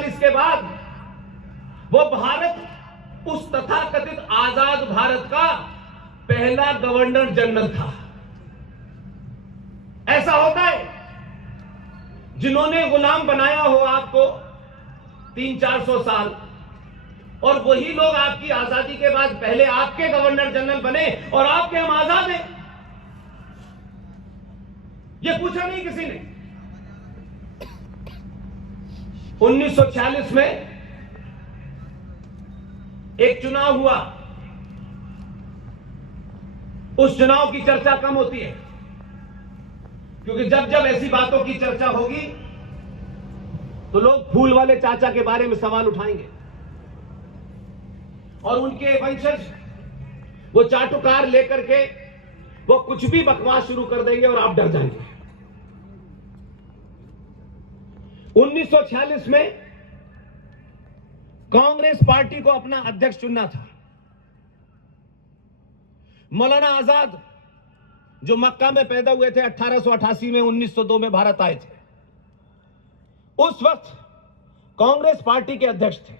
1947 के बाद वो भारत उस तथाकथित आजाद भारत का पहला गवर्नर जनरल था। ऐसा होता है, जिन्होंने गुलाम बनाया हो आपको 300-400 साल, और वही लोग आपकी आजादी के बाद पहले आपके गवर्नर जनरल बने और आपके हम आजाद हैं। ये पूछा नहीं किसी ने। 1946 में एक चुनाव हुआ। उस चुनाव की चर्चा कम होती है, क्योंकि जब जब ऐसी बातों की चर्चा होगी तो लोग फूल वाले चाचा के बारे में सवाल उठाएंगे और उनके वंशज वो चाटुकार लेकर के वो कुछ भी बकवास शुरू कर देंगे और आप डर जाएंगे। 1946 में कांग्रेस पार्टी को अपना अध्यक्ष चुनना था। मौलाना आजाद जो मक्का में पैदा हुए थे 1888 में, 1902 में भारत आए थे, उस वक्त कांग्रेस पार्टी के अध्यक्ष थे।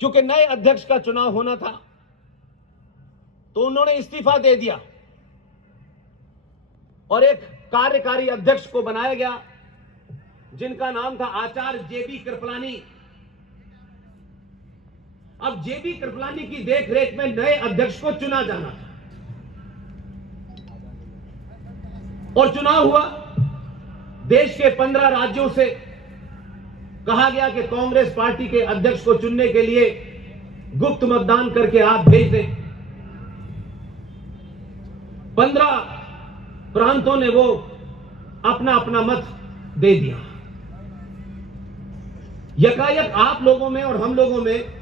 क्योंकि नए अध्यक्ष का चुनाव होना था तो उन्होंने इस्तीफा दे दिया और एक कार्यकारी अध्यक्ष को बनाया गया, जिनका नाम था आचार्य जेबी कृपलानी। अब जेबी कृपलानी की देखरेख में नए अध्यक्ष को चुना जाना था और चुनाव हुआ। देश के 15 राज्यों से कहा गया कि कांग्रेस पार्टी के अध्यक्ष को चुनने के लिए गुप्त मतदान करके आप भेज दें। 15 प्रांतों ने वो अपना अपना मत दे दिया। यकायक आप लोगों में और हम लोगों में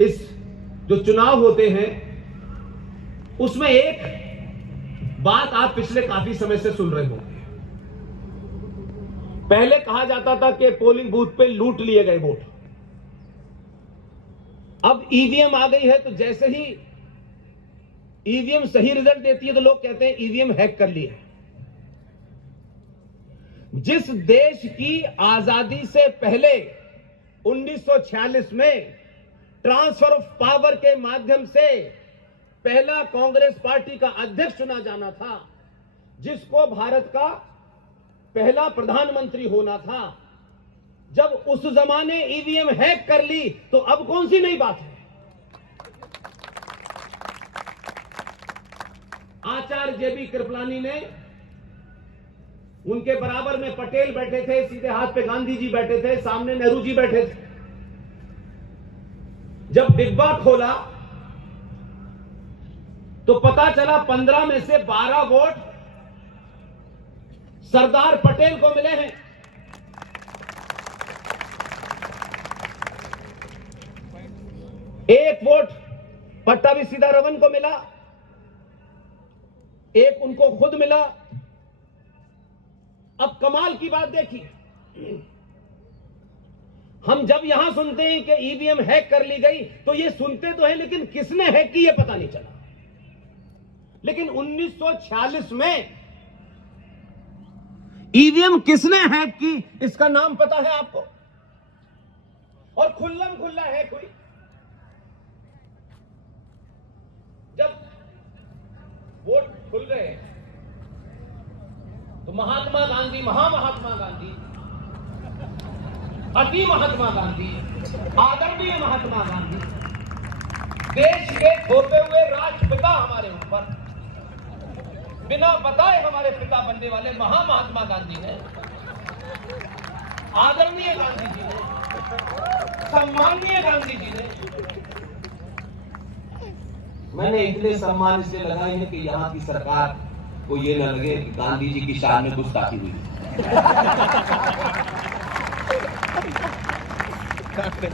इस जो चुनाव होते हैं उसमें एक बात आप पिछले काफी समय से सुन रहे होंगे। पहले कहा जाता था कि पोलिंग बूथ पे लूट लिए गए वोट। अब ईवीएम आ गई है तो जैसे ही ईवीएम सही रिजल्ट देती है तो लोग कहते हैं ईवीएम हैक कर लिए। जिस देश की आजादी से पहले 1946 में ट्रांसफर ऑफ पावर के माध्यम से पहला कांग्रेस पार्टी का अध्यक्ष चुना जाना था, जिसको भारत का पहला प्रधानमंत्री होना था, जब उस जमाने ईवीएम हैक कर ली तो अब कौन सी नई बात है। आचार्य जेबी कृपलानी ने, उनके बराबर में पटेल बैठे थे, सीधे हाथ पे गांधी जी बैठे थे, सामने नेहरू जी बैठे थे। जब डिब्बा खोला तो पता चला 15 में से 12 वोट सरदार पटेल को मिले हैं। एक वोट पट्टाभी सीतारमन को मिला, एक उनको खुद मिला। अब कमाल की बात देखिए, हम जब यहां सुनते हैं कि ईवीएम हैक कर ली गई तो ये सुनते तो हैं, लेकिन किसने हैक की ये पता नहीं चला। लेकिन 1946 में ईवीएम किसने हैक की इसका नाम पता है आपको, और खुल्लम खुल्ला हैक हुई। जब वोट खुल गए तो महात्मा गांधी, महामहात्मा गांधी, अति महात्मा गांधी, आदरणीय महात्मा गांधी, देश के खोते हुए राष्ट्रपिता हमारे ऊपर बिना बताए हमारे पिता बनने वाले महामहात्मा गांधी ने, आदरणीय गांधी जी ने, सम्माननीय गांधी जी ने, मैंने इतने सम्मान इसलिए लगाए हैं कि यहाँ की सरकार को ये न लगे कि गांधी जी की शान में गुस्ताखी हुई।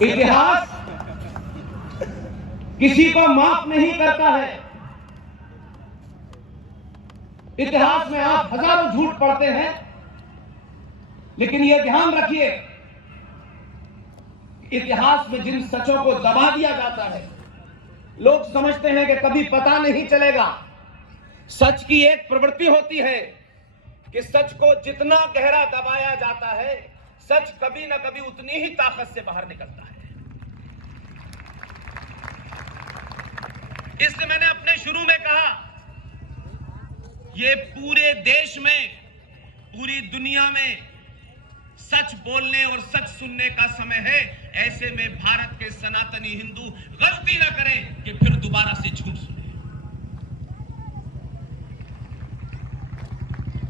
इतिहास किसी को माफ नहीं करता है। इतिहास में आप हजारों झूठ पढ़ते हैं, लेकिन यह ध्यान रखिए, इतिहास में जिन सचों को दबा दिया जाता है, लोग समझते हैं कि कभी पता नहीं चलेगा। सच की एक प्रवृत्ति होती है कि सच को जितना गहरा दबाया जाता है, सच कभी ना कभी उतनी ही ताकत से बाहर निकलता है। इसलिए मैंने अपने शुरू में कहा, ये पूरे देश में, पूरी दुनिया में सच बोलने और सच सुनने का समय है। ऐसे में भारत के सनातनी हिंदू गलती ना करें कि फिर दोबारा से झूठ सुने।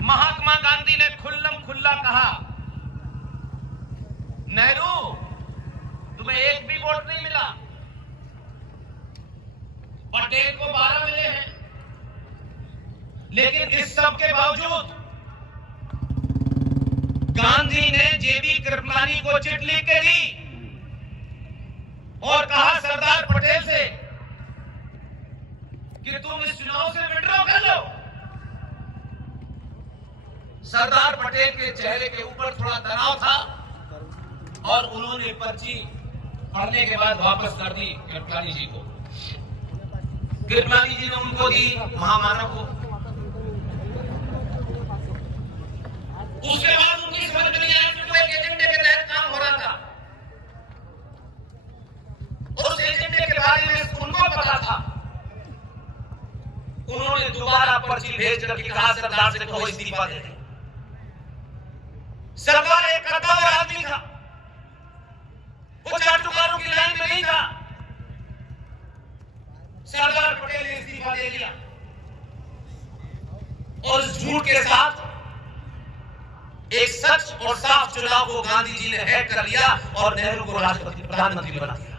महात्मा गांधी ने खुल्लम खुल्ला कहा, नेहरू तुम्हें एक भी वोट नहीं मिला, पटेल को 12 मिले हैं, लेकिन इस सब के बावजूद गांधी ने जेबी कृपलानी को चिट्ठी लिख के दी और कहा सरदार पटेल से कि तुम इस चुनाव से विड्रॉ कर लो। सरदार पटेल के चेहरे के ऊपर थोड़ा तनाव था और उन्होंने पर्ची पढ़ने के बाद वापस कर दी कृपलानी जी को। कृपलानी जी ने उनको दी, महामानव को। उसके बाद उनकी समझ में नहीं आया कि वो एक एजेंडे के तहत काम हो रहा था, और उस एजेंडे के बारे में उनको पता था। उन्होंने दोबारा पर्ची भेज करके कहा सरदार से कहो इस्तीफा दे दे। सरदार एक कद्दावर आदमी था, वो चाटुकारों की लाइन में नहीं था। सरदार पटेल ने इस्तीफा दे दिया और इस झूठ के साथ एक सच और साफ चुनाव को गांधी जी ने हैक कर लिया और नेहरू को राष्ट्रपति प्रधानमंत्री बना दिया।